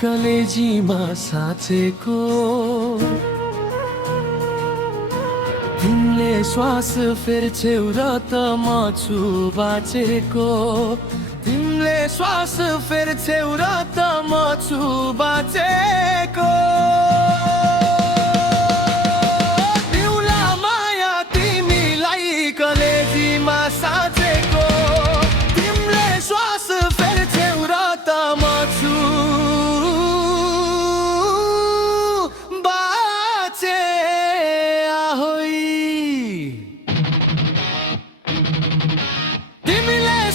कलेजीमा साँचेको तिमीले श्वास फेर्छौ र त म छु बाँचेको तिमीले श्वास फेर्छौ र त म छु बाँचेको दिउला माया तिमीलाई कलेजीमा साँचेको तिमीले श्वास फेर्छौ र त म छु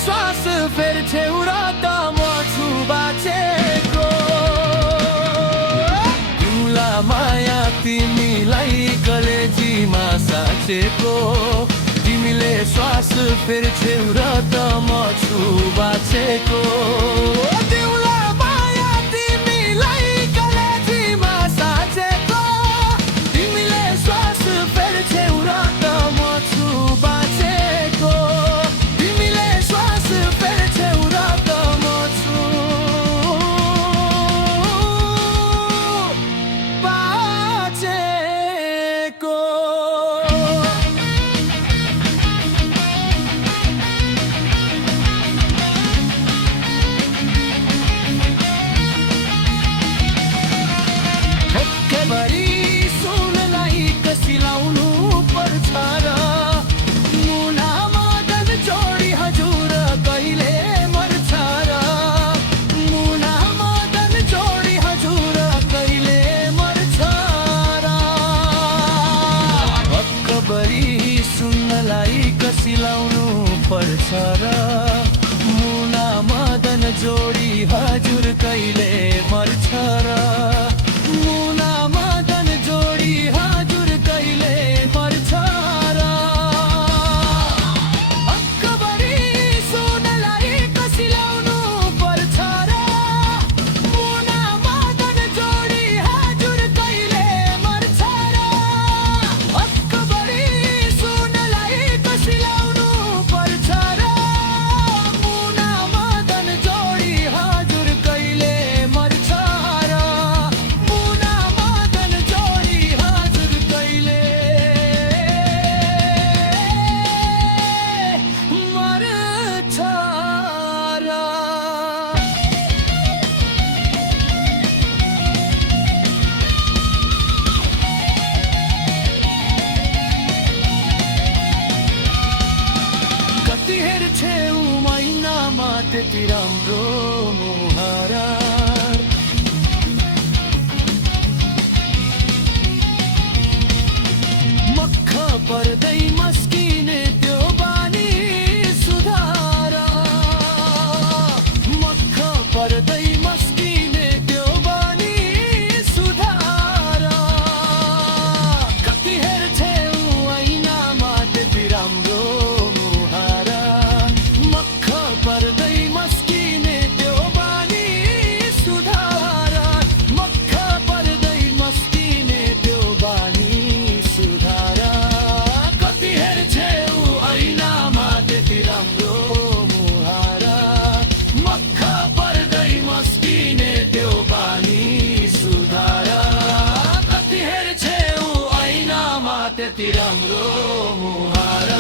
श्वास फेर्छौ र त म छु बाँचेको तिमीला माया तिमीलाई कलेजीमा साँचेको तिमीले श्वास फेर्छौ र त म छु बाँचेको तिमीला माया तिमीलाई कलेजीमा साँचेको तिमीले श्वास फेर्छौ र त म छु बाँचेको सिलाउनु पर्छ र मुना मदन जोडी हजुर कहिले मर्छ र मुना मदन जोडी हजुर कहिले मर्छ र अक्कबरी सुनलाई कसिलाउनु पर्छ र मुना मदन जोडी हजुर कहिले मर्छ र अक्कबरी सुनलाई कसिलाउनु पर्छ र मुना मदन जोडी हजुर कहिले मर्छ र मुना मदन जोडी हजुर कहिले मर्छ र कति हेर्छौ महिनामा त्यति राम्रो मुहारा मक्ख पर्दै मस्किने त्यो बानी सुधार मक्ख पर्दै मस्किने त्यो बानी सुधार कति हेर्छौ ऐनामा त्यति राम्रो पर्दै मस्किने त्यो बानी सुधार मक्ख पर्दै मस्किने त्यो बानी सुधार कति हेर्छौ ऐनामा त्यति राम्रो मुहार मक्ख पर्दै मस्किने त्यो बानी सुधार कति हेर्छौ ऐनामा त्यति राम्रो मुहार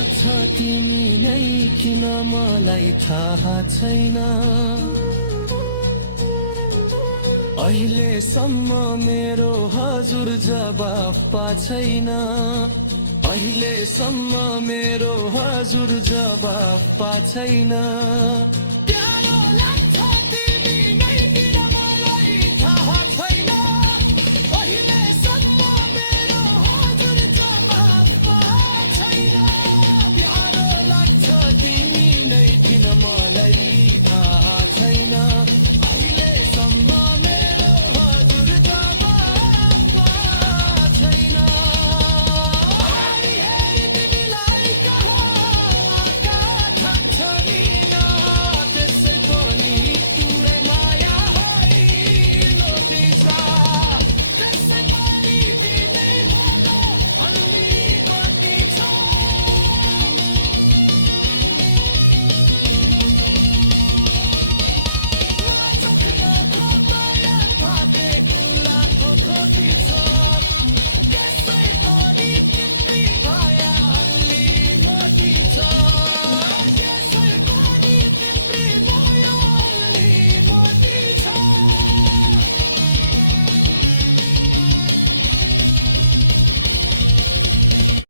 लाग्छ तिमी नै किन मलाई थाहा छैन अहिलेसम्म मेरो हजुर जवाफ छैन अहिलेसम्म मेरो हजुर जवाफ छैन